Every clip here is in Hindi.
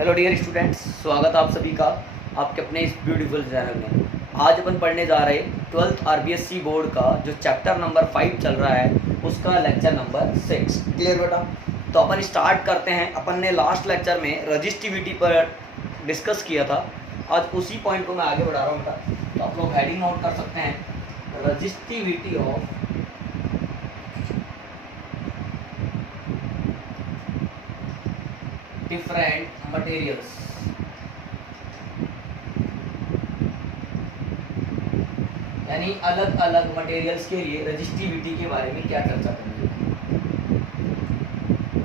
हेलो डियर स्टूडेंट्स, स्वागत आप सभी का आपके अपने इस ब्यूटीफुल चैनल में। आज अपन पढ़ने जा रहे 12th आरबीएससी बोर्ड का जो चैप्टर नंबर 5 चल रहा है उसका लेक्चर नंबर 6। क्लियर बेटा? तो अपन स्टार्ट करते हैं। अपन ने लास्ट लेक्चर में रजिस्टिविटी पर डिस्कस किया था। आज उसी पॉइंट को मैं आगे बढ़ा रहा हूँ बेटा। तो आप लोग हेडिंग नोट कर सकते हैं, रजिस्टिविटी ऑफ डिफरेंट मटेरियल्स। यानी अलग अलग मटेरियल्स के लिए रजिस्टिविटी के बारे में क्या चर्चा करेंगे।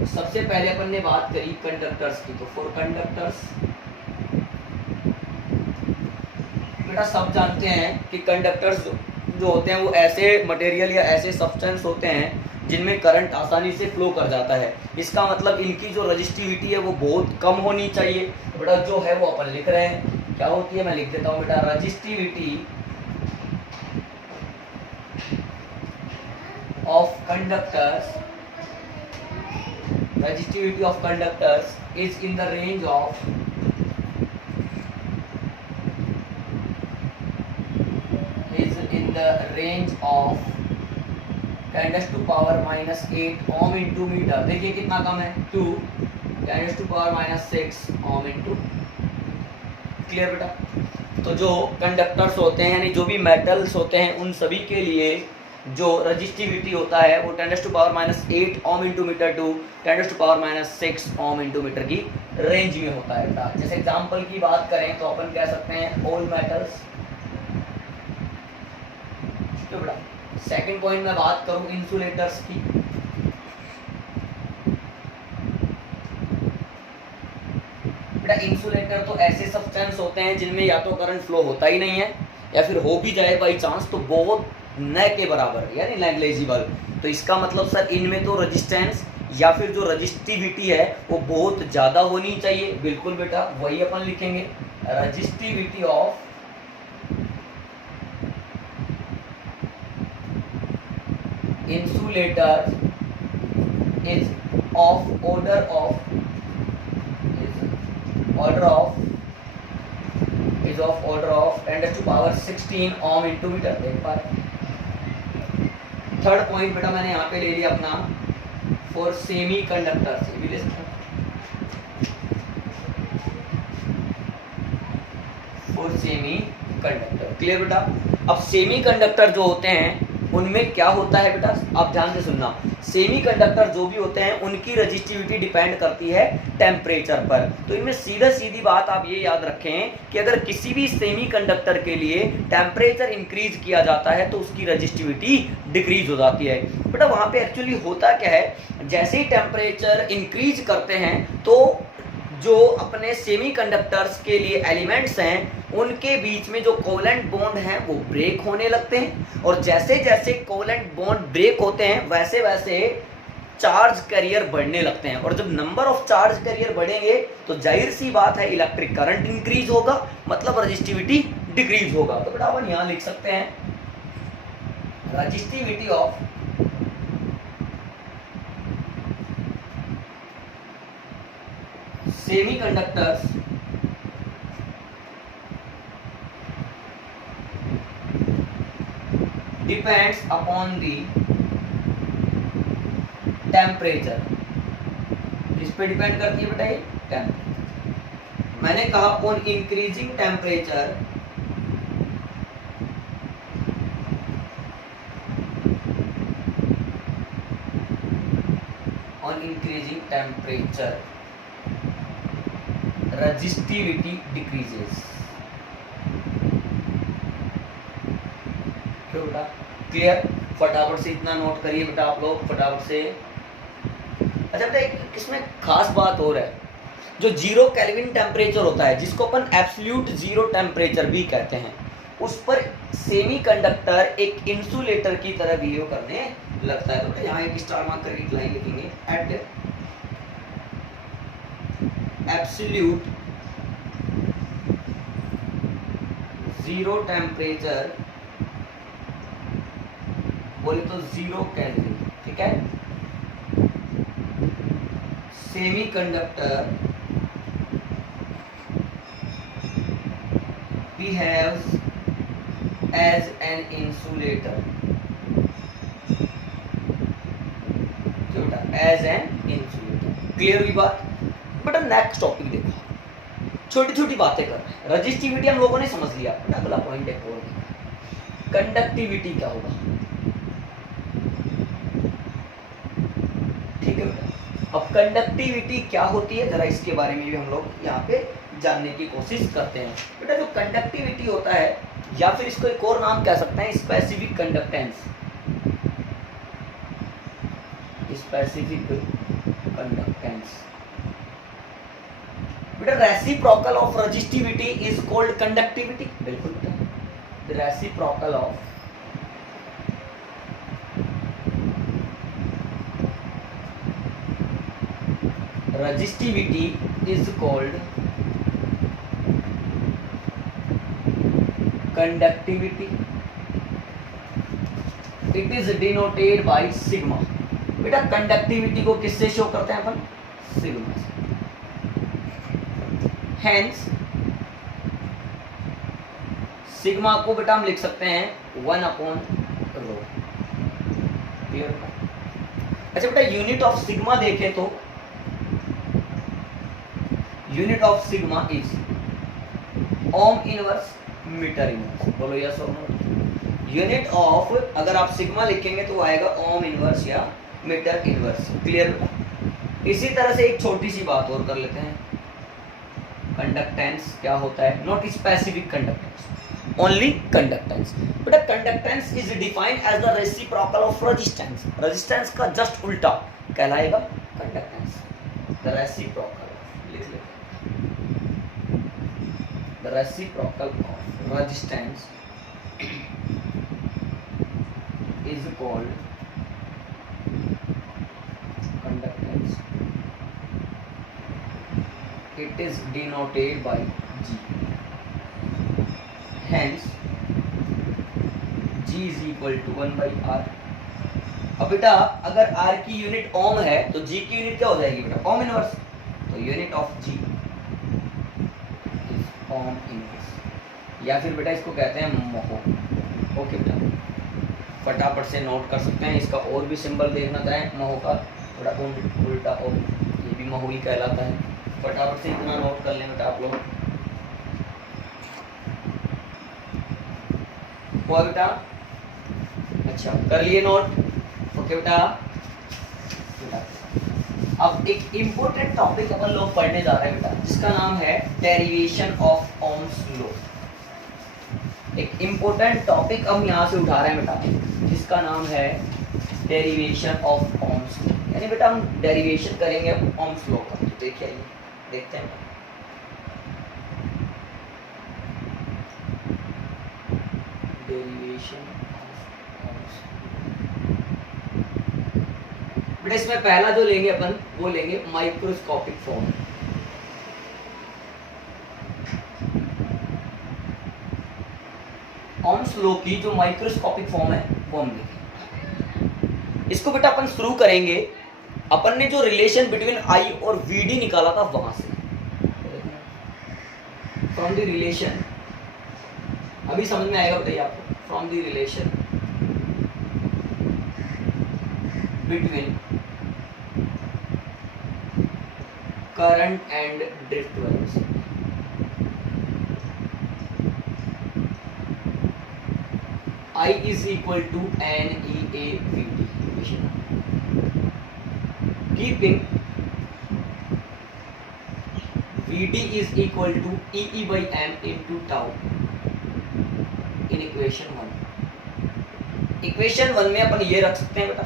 सबसे पहले अपन ने बात करी कंडक्टर्स की। तो फॉर कंडक्टर्स बेटा सब जानते हैं कि कंडक्टर्स जो होते हैं वो ऐसे मटेरियल या ऐसे सब्सटेंस होते हैं जिनमें करंट आसानी से फ्लो कर जाता है। इसका मतलब इनकी जो रजिस्टिविटी है वो बहुत कम होनी चाहिए। बेटा जो है वो अपन लिख रहे हैं, क्या होती है मैं लिख देता हूँ बेटा। Resistivity of conductors is in the range of 10⁻⁻8 ohm into metre. देखिए कितना कम है, 2 10⁻⁻6 ओम इंटू। क्लियर बेटा? तो जो कंडक्टर्स होते हैं यानी जो भी मेटल्स होते हैं उन सभी के लिए जो रजिस्टिविटी होता है वो 10⁻⁻8 ohm into metre to 10⁻⁻6 ohm into metre की रेंज में होता है बेटा। जैसे एग्जांपल की बात करें तो अपन कह सकते हैं ऑल मेटल्स। तो बेटा सेकंड पॉइंट में बात करूं इंसुलेटर्स की। बेटा इंसुलेटर तो ऐसे सब्सटेंस होते हैं जिनमें या तो करंट फ्लो होता ही नहीं है या फिर हो भी जाए बाई चांस तो बहुत न के बराबर यानी नेग्लिजिबल। तो इसका मतलब सर इनमें तो रेजिस्टेंस या फिर जो रजिस्टिविटी है वो बहुत ज्यादा होनी चाहिए। बिल्कुल बेटा वही अपन लिखेंगे, resistivity of insulator is of order of 10⁻16 ohm into metre. देख पा रहे। थर्ड पॉइंट बेटा मैंने यहाँ पे ले लिया अपना फॉर सेमी कंडक्टर से भी ले सकते हैं। For semi conductor. क्लियर बेटा? अब सेमी कंडक्टर जो होते हैं उनमें क्या होता है बेटा, आप ध्यान से सुनना। सेमी कंडक्टर जो भी होते हैं उनकी रजिस्टिविटी डिपेंड करती है टेम्परेचर पर। तो इनमें सीधी बात आप ये याद रखें कि अगर किसी भी सेमी कंडक्टर के लिए टेम्परेचर इंक्रीज किया जाता है तो उसकी रजिस्टिविटी डिक्रीज हो जाती है। बेटा वहां पे एक्चुअली होता क्या है, जैसे ही टेम्परेचर इंक्रीज करते हैं तो जो अपने सेमी कंडक्टर्स के लिए एलिमेंट्स हैं उनके बीच में जो कोवेलेंट बॉन्ड हैं वो ब्रेक होने लगते हैं। और जैसे जैसे कोवेलेंट बॉन्ड ब्रेक होते हैं वैसे वैसे चार्ज कैरियर बढ़ने लगते हैं। और जब नंबर ऑफ चार्ज कैरियर बढ़ेंगे तो जाहिर सी बात है इलेक्ट्रिक करंट इंक्रीज होगा, मतलब रजिस्टिविटी डिक्रीज होगा। तो बेटा अपन यहां लिख सकते हैं resistivity of semiconductors depends upon the temperature। किस पे डिपेंड करती है बेटा ये? टेम्परेचर। मैंने कहा on increasing temperature resistivity decreases। क्यों बेटा? क्लियर? फटाफट से इतना नोट करिए बेटा आप लोग, फटाफट से। अच्छा बेटा एक इसमें खास बात और है, जो 0 केल्विन टेम्परेचर होता है जिसको अपन एब्सोल्यूट जीरो टेम्परेचर भी कहते हैं, उस पर सेमी कंडक्टर एक इंसुलेटर की तरह बिहेव करने लगता है। तो बेटा यहाँ एक स्टार मार्क करके लाइन लिखेंगे, एट एब्सोल्यूट जीरो टेम्परेचर, बोले तो 0 केल्विन। ठीक है? Semiconductor we have as an insulator, as an insulator. Clear हुई बात? बेटा नेक्स्ट टॉपिक देखो, छोटी छोटी बातें कर रहे हैं। रजिस्टिविटी हम लोगों ने समझ लिया, बेटा अगला पॉइंट है और कंडक्टिविटी क्या होगा। ठीक है बेटा, अब कंडक्टिविटी क्या होती है जरा इसके बारे में भी हम लोग यहाँ पे जानने की कोशिश करते हैं। बेटा जो कंडक्टिविटी होता है, या फिर इसको एक और नाम कह सकते हैं स्पेसिफिक कंडक्टेंस, स्पेसिफिक कंडक्टेंस। बेटा reciprocal of resistivity is called conductivity. बिल्कुल बेटा, the reciprocal of resistivity is called conductivity. It is denoted by sigma. बेटा कंडक्टिविटी को किससे शो करते हैं अपन? सिग्मा से। Hence सिग्मा को बेटा हम लिख सकते हैं 1/ρ। क्लियर? अच्छा बेटा यूनिट ऑफ सिग्मा देखें तो unit of sigma is ohm inverse metre inverse. बोलो यस और नो। यूनिट ऑफ अगर आप सिग्मा लिखेंगे तो आएगा ओम इनवर्स या मीटर इनवर्स। क्लियर बेटा? इसी तरह से एक छोटी सी बात और कर लेते हैं। कंडक्टेंस क्या होता है? Not specific conductance, only conductance. बेटा conductance is defined as the reciprocal of resistance. Resistance का जस्ट उल्टा कहलाएगा कंडक्टेंस। द रेसिप्रोकल, लिख लेते हैं, the reciprocal of resistance is called conductance. It is denoted by G. Hence G is equal to 1/r. अब बेटा अगर R की यूनिट ओम है तो G की यूनिट क्या हो जाएगी बेटा? Ohm inverse. तो unit of G ohm inverse, या फिर बेटा इसको कहते हैं मोहो। ओके बेटा फटाफट से नोट कर सकते हैं। इसका और भी सिंबल देखना चाहें मोहो का, थोड़ा उल्टा ओम, ये भी मोहो ही कहलाता है। फटाफट से इतना नोट कर लें बेटा आप लोग। हुआ बेटा? अच्छा कर लिए नोट? ओके बेटा। अब एक इम्पोर्टेंट टॉपिक अपन लोग पढ़ने जा रहे हैं बेटा, जिसका नाम है डेरिवेशन ऑफ ओम्स लॉ। एक इम्पोर्टेंट टॉपिक हम यहाँ से उठा रहे हैं बेटा, जिसका नाम है डेरिवेशन ऑफ ओम्स लॉ। यानी बेटा हम डेरिवेशन करेंगे ओम्स लॉ का। तो देखिए देखते हैं डेरिवेशन। बेटा इसमें पहला जो लेंगे अपन वो लेंगे माइक्रोस्कोपिक फॉर्म। ओम्स लॉ की जो माइक्रोस्कोपिक फॉर्म है वो हम देखेंगे। इसको बेटा अपन शुरू करेंगे, अपन ने जो रिलेशन बिटवीन आई और वीडी निकाला था वहां से। फ्रॉम द रिलेशन, अभी समझ में आएगा बताइए आपको। From the relation between current and drift velocity, I is equal to NEAVD, keeping VD is equal to EE by M into tau in equation 1। Equation 1 में अपन ये रख सकते हैं बेटा,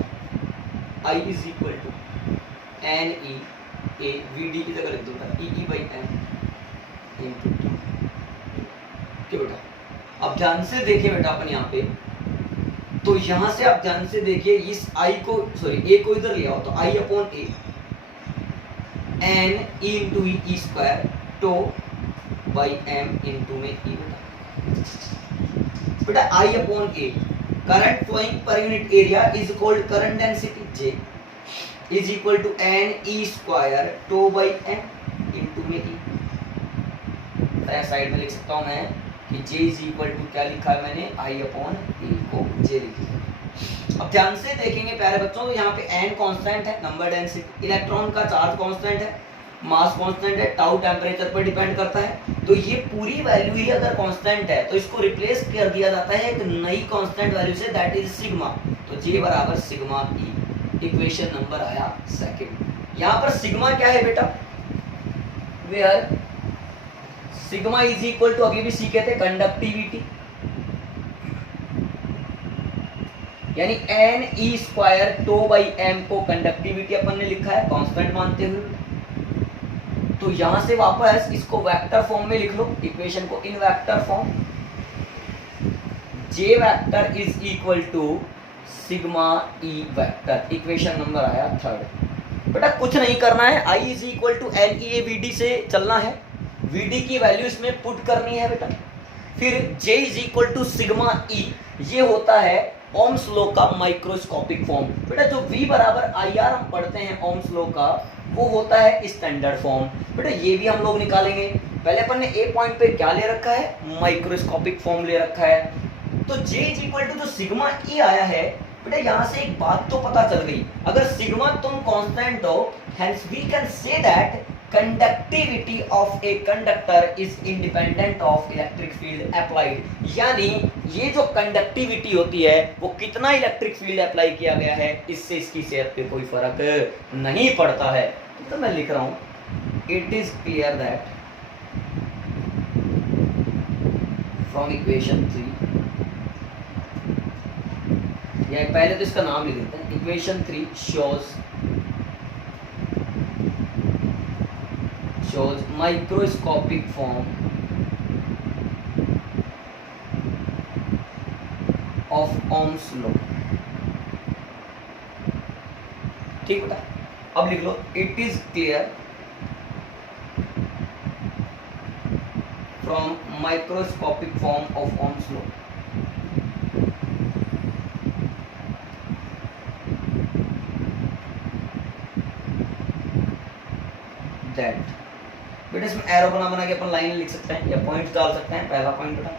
I is equal to NE A VD की जगह लिख दूंगा e by m into two. क्या बेटा अब ध्यान से देखिए बेटा अपन यहाँ पे, तो यहाँ से आप ध्यान से देखिए इस आई को, सॉरी ए को इधर ले आओ तो I upon A N E into E square tau by M into में ई। बेटा I upon A current flowing per unit area is called current density J is equal to N E square tau by N into में ई। साइड में लिख सकता हूं मैं कि J इज इक्वल टू क्या लिखा है मैंने, I अपॉन A को J लिखी है। अब ध्यान से देखेंगे प्यारे बच्चों, तो यहाँ पे n कांस्टेंट है, नंबर डेंसिटी, इलेक्ट्रॉन का चार्ज कांस्टेंट है, मास कांस्टेंट है, टाउ टेम्परेचर पर डिपेंड करता है। तो ये पूरी वैल्यू ही अगर कांस्टेंट है तो इसको रिप्लेस कर दिया जाता है एक नई कांस्टेंट वैल्यू से, दैट इज सिग्मा। तो J बराबर सिग्मा E, इक्वेशन नंबर आया सेकंड। यहाँ पर सिग्मा क्या है बेटा, where sigma is equal to, अभी भी सीखे थे, कंडक्टिविटी, यानी n E square tau by m को कंडक्टिविटी अपन ने लिखा है कांस्टेंट मानते हुए। तो यहां से वापस इसको वेक्टर फॉर्म में लिख लो, इक्वेशन को in vector form, J vector is equal to sigma e vector, equation number आया थर्ड। बेटा कुछ नहीं करना है, I is equal to l e a v d से चलना है, VD की वैल्यू इसमें पुट करनी है बेटा। फिर J is equal to sigma E, ये होता है ओम्स लॉ का माइक्रोस्कोपिक फॉर्म। बेटा जो V बराबर IR हम पढ़ते हैं ओम्स लॉ का, वो होता है स्टैंडर्ड फॉर्म। बेटा ये भी हम लोग निकालेंगे। पहले अपन ने A पॉइंट पे क्या ले रखा है, माइक्रोस्कोपिक फॉर्म ले रखा है। तो J इज इक्वल टू जो सिग्मा E आया है, बेटा यहाँ से एक बात तो पता चल गई, अगर सिग्मा तुम कांस्टेंट हो, hence we can say that conductivity of a conductor is independent of electric field applied. यानी ये जो कंडक्टिविटी होती है वो कितना इलेक्ट्रिक फील्ड अप्लाई किया गया है, इससे इसकी सेहत पे कोई फर्क नहीं पड़ता है। तो मैं लिख रहा हूं, it is clear that from equation 3, या पहले तो इसका नाम लिख देते हैं, equation 3 shows microscopic form of Ohm's law। ठीक बेटा, अब लिख लो, it is clear from microscopic form of Ohm's law that, बेटा इसमें एरो बना के अपन लाइन लिख सकते हैं या पॉइंट डाल सकते हैं। पहला पॉइंट बेटा,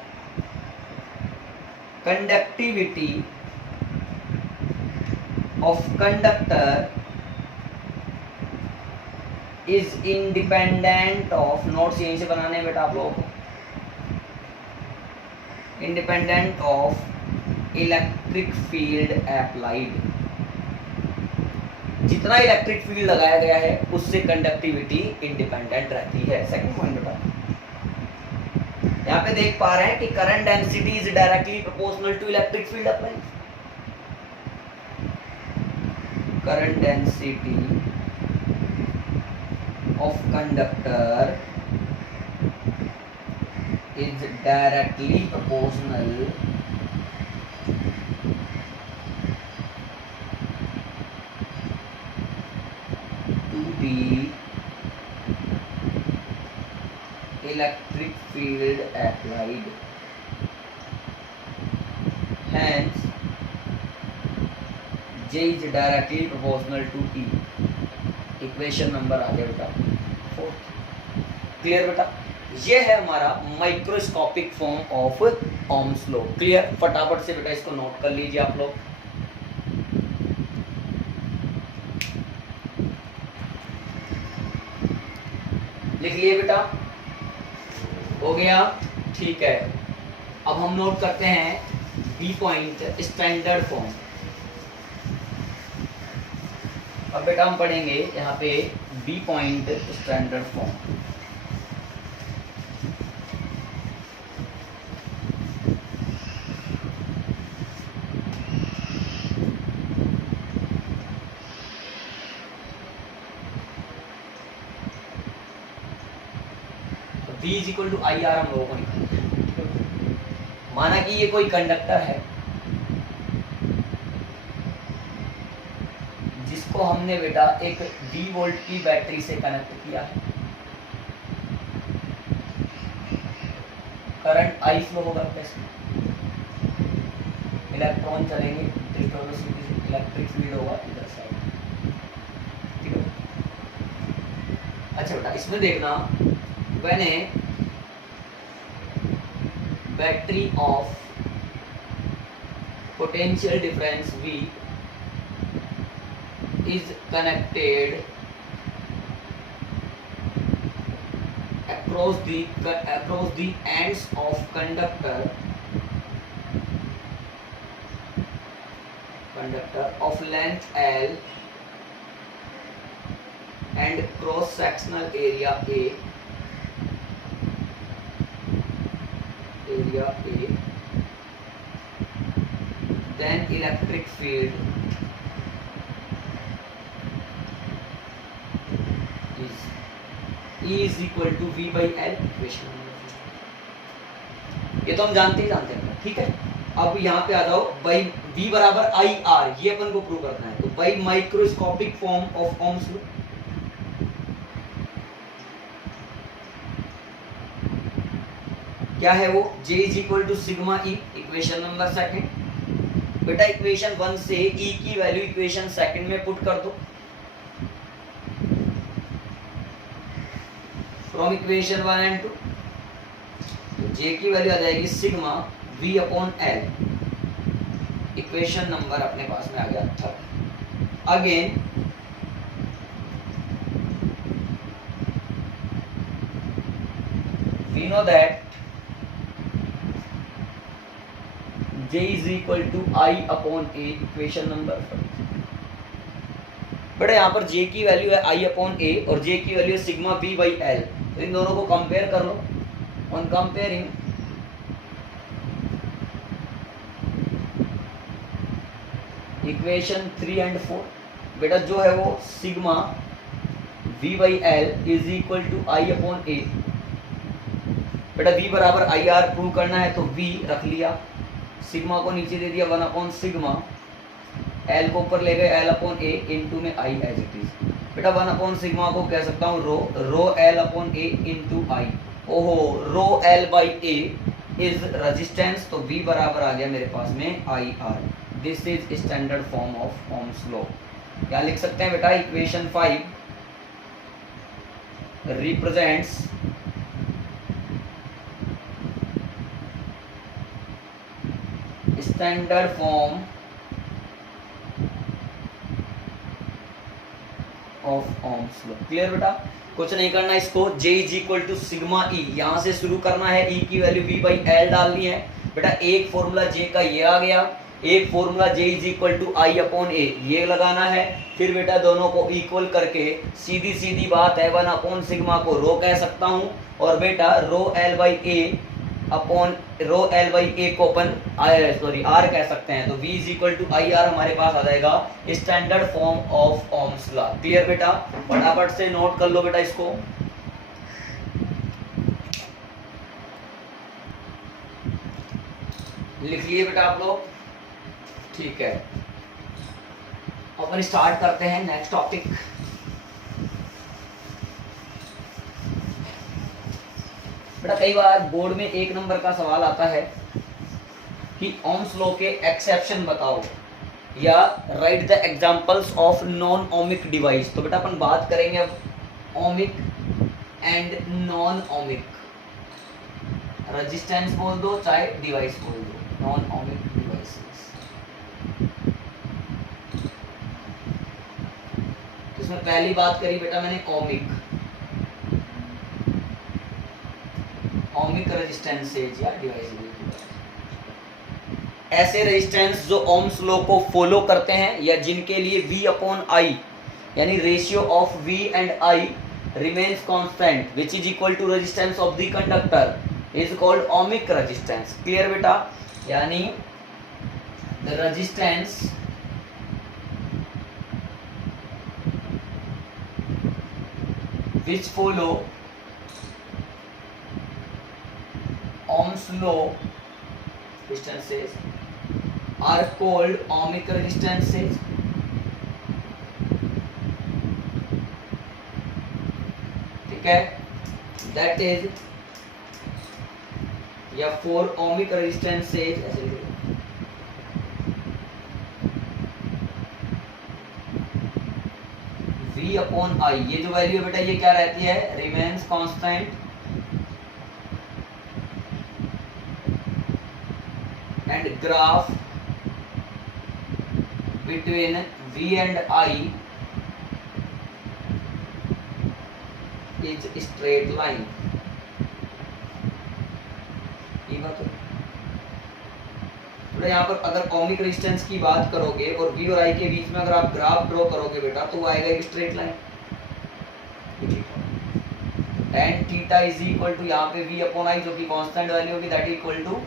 conductivity of conductor is independent of, notes यहीं से बनाने हैं बेटा आप लोगों को, independent of electric field applied. जितना इलेक्ट्रिक फील्ड लगाया गया है उससे कंडक्टिविटी इंडिपेंडेंट रहती है। सेकंड पॉइंट बेटा, यहाँ पे देख पा रहे हैं कि current density is directly proportional to electric field applied. Current density of conductor is directly proportional electric field applied, hence J is directly proportional to E। Equation number आ गया बेटा 4। क्लियर बेटा, ये है हमारा microscopic form of ohms law. Clear, फटाफट से बेटा इसको नोट कर लीजिए आप लोग। लिख लिए बेटा, हो गया, ठीक है। अब हम नोट करते हैं बी पॉइंट स्टैंडर्ड फॉर्म। अब बेटा हम पढ़ेंगे यहाँ पे B point standard form. V is equal to I R हम लोगों को निकालना। माना कि ये कोई कंडक्टर है जिसको हमने बेटा एक 20 वोल्ट की बैटरी से कनेक्ट किया है। करंट आई फ्लो होगा, इलेक्ट्रॉन चलेंगे, इलेक्ट्रिक फील्ड होगा इधर साइड। ठीक है, अच्छा बेटा इसमें देखना, when a battery of potential difference V is connected across the ends of conductor of length L and cross sectional area A, then electric field is E is equal to V by L equation. ये तो हम जानते हैं, ठीक है। अब यहाँ पे आ जाओ, बाई V बराबर आई आर, ये अपन को प्रूव करना है। तो by microscopic form of ohms law, क्या है वो, J is equal to sigma E, equation number second. बेटा इक्वेशन 1 से E की वैल्यू इक्वेशन सेकंड में पुट कर दो। फ्रॉम इक्वेशन 1 एंड 2, तो J की वैल्यू आ जाएगी sigma V upon L, equation number अपने पास में आ गया third. Again we know that J is equal to I upon A, equation number 4। बड़े यहाँ पर J की वैल्यू है I अपॉन A और J की वैल्यू है सिग्मा V बाई L। तो इन दोनों को कंपेयर कर लो। ऑन कंपेयरिंग इक्वेशन 3 एंड 4, बेटा जो है वो sigma V by L is equal to I upon A। बेटा V बराबर आई आर प्रूव करना है, तो V रख लिया, सिग्मा को नीचे दे दिया 1 अपॉन सिग्मा, L को ऊपर ले गए L अपॉन A, इनटू में I एज इट इज। बेटा 1 अपॉन सिग्मा को कह सकता हूँ रो L upon A into I। ओहो, रो L by A is resistance, तो V बराबर आ गया मेरे पास में IR। This is standard form of ohms law. क्या लिख सकते हैं बेटा, equation 5 represents standard form of ohms law. Clear बेटा, कुछ नहीं करना इसको, J is equal to sigma E, यहां से शुरू करना है, E की वैल्यू V बाई L डालनी है। बेटा एक फॉर्मूला J का ये आ गया, एक formula J is equal to I upon A ये लगाना है। फिर बेटा दोनों को इक्वल करके सीधी सीधी बात है 1 अपॉन सिग्मा को रो कह सकता हूँ, और बेटा rho L by A upon rho L by A को अपन R कह सकते हैं। तो V is equal to I R हमारे पास आ जाएगा standard form of ohms law. Clear बेटा, फटाफट से नोट कर लो बेटा इसको। लिख लिए बेटा आप लोग, ठीक है। अपन स्टार्ट करते हैं नेक्स्ट टॉपिक। बेटा कई बार बोर्ड में 1 नंबर का सवाल आता है कि ओम्स लॉ के एक्सेप्शन बताओ या right the examples of non ohmic device. तो बेटा अपन बात करेंगे अब ohmic and non ohmic, resistance बोल दो चाहे डिवाइस बोल दो, नॉन ओमिक डिवाइसेस। तो इसमें पहली बात करी बेटा मैंने ओमिक रेजिस्टेंसेज या डिवाइस। ऐसे रेजिस्टेंस जो ओम्स लॉ को फॉलो करते हैं या जिनके लिए V अपॉन I यानी ratio of V and I remains constant which is equal to resistance of the conductor is called ohmic resistance. Clear बेटा, यानी the resistance which follow Ohm's law resistances are called ohmic resistances। ठीक है, that is या for ohmic resistances ऐसे V अपॉन I, ये जो वैल्यू है बेटा ये क्या रहती है, remains constant and graph between V and I is straight line। ये बात है। तो यहाँ पर अगर ओमिक रेजिस्टेंस की बात करोगे और V और I के बीच में अगर आप ग्राफ ड्रॉ करोगे बेटा तो वो आएगा एक straight line. tan theta is equal to यहाँ पे V अपॉन I जो कि कांस्टेंट वैल्यू होगी, that is equal to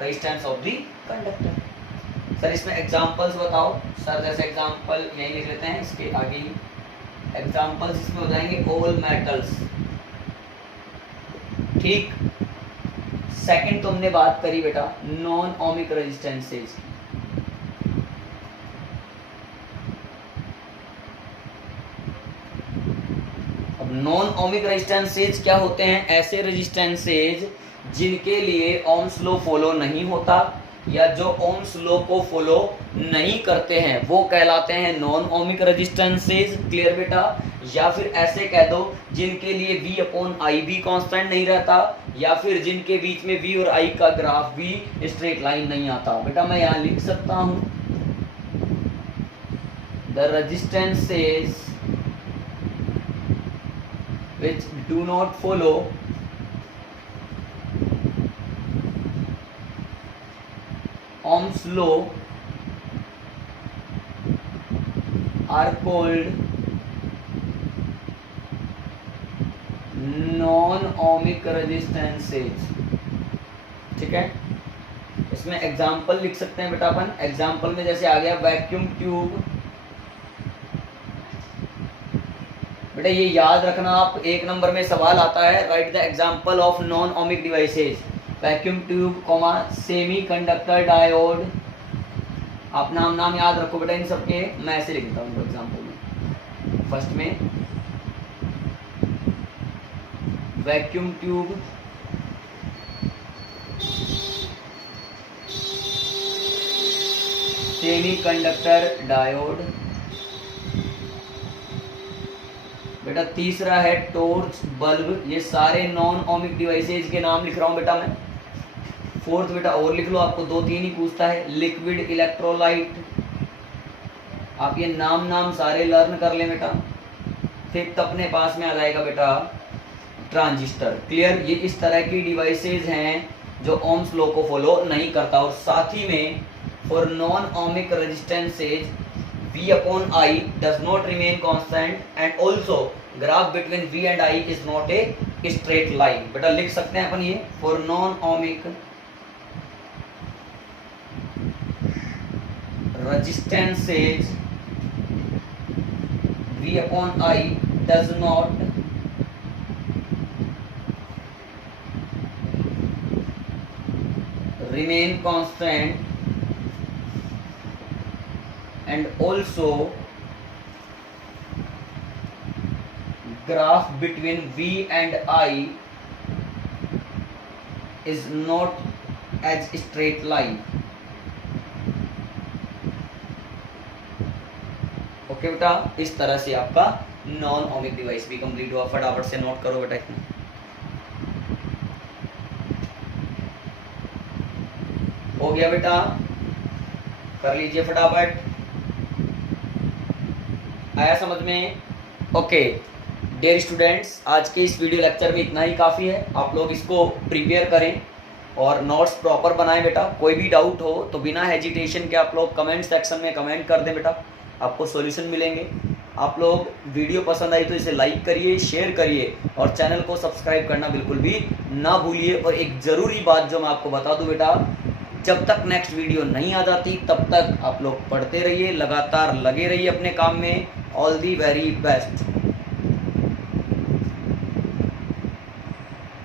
resistance of the conductor. Sir इसमें एग्जांपल्स बताओ। सर जैसे एग्जांपल यही लिख लेते हैं, इसके आगे ही एग्जांपल्स इसमें हो जाएंगे ऑल मेटल्स। ठीक। सेकंड तुमने बात करी बेटा नॉन ओमिक रेजिस्टेंसेज। अब नॉन ओमिक रेजिस्टेंसेज क्या होते हैं? ऐसे रेजिस्टेंसेज जिनके लिए ओम्स लॉ फॉलो नहीं होता या जो ओम्स लॉ को फॉलो नहीं करते हैं वो कहलाते हैं नॉन ओमिक रेजिस्टेंसेज। क्लियर बेटा? या फिर ऐसे कह दो जिनके लिए V अपॉन I भी कांस्टेंट नहीं रहता या फिर जिनके बीच में V और I का ग्राफ भी स्ट्रेट लाइन नहीं आता। बेटा मैं यहाँ लिख सकता हूं the resistances which do not follow Ohm's law are called non-ohmic resistances। ठीक है, इसमें एग्जाम्पल लिख सकते हैं बेटा अपन। एग्जाम्पल में जैसे आ गया वैक्यूम ट्यूब। बेटा ये याद रखना, आप एक नंबर में सवाल आता है, right the example of non ohmic devices. Vacuum tube comma semi conductor diode. आप नाम याद रखो बेटा इन सबके। मैं ऐसे लिखता हूँ एग्जाम्पल में। फर्स्ट में vacuum tube, semi conductor diode. बेटा तीसरा है टॉर्च बल्ब। ये सारे नॉन ओमिक डिवाइसेज के नाम लिख रहा हूं बेटा मैं। फोर्थ बेटा और लिख लो, आपको 2-3 ही पूछता है। Liquid electrolyte. आप ये नाम सारे लर्न कर लें बेटा। फिफ्थ अपने पास में आ जाएगा बेटा ट्रांजिस्टर। क्लियर? ये इस तरह की डिवाइसेज हैं जो ओम्स लॉ को फॉलो नहीं करता। और साथ ही में for non ohmic resistances V upon I does not remain constant and also graph between V and I is not a straight line। बेटा लिख सकते हैं अपन ये for non-ohmic resistances V upon I does not remain constant and also graph between V and I is not as straight line। Okay बेटा, इस तरह से आपका नॉन ओमिक डिवाइस भी कंप्लीट हुआ। फटाफट से नोट करो बेटा इतना। हो गया बेटा? कर लीजिए फटाफट। आया समझ में? ओके डियर स्टूडेंट्स, आज के इस वीडियो लेक्चर में इतना ही काफ़ी है। आप लोग इसको प्रिपेयर करें और नोट्स प्रॉपर बनाएं बेटा। कोई भी डाउट हो तो बिना हेजिटेशन के आप लोग कमेंट सेक्शन में कमेंट कर दें बेटा, आपको सॉल्यूशन मिलेंगे। आप लोग वीडियो पसंद आई तो इसे लाइक करिए, शेयर करिए और चैनल को सब्सक्राइब करना बिल्कुल भी ना भूलिए। और एक ज़रूरी बात जो मैं आपको बता दूं बेटा, जब तक नेक्स्ट वीडियो नहीं आ जाती तब तक आप लोग पढ़ते रहिए, लगातार लगे रहिए अपने काम में। All the very best.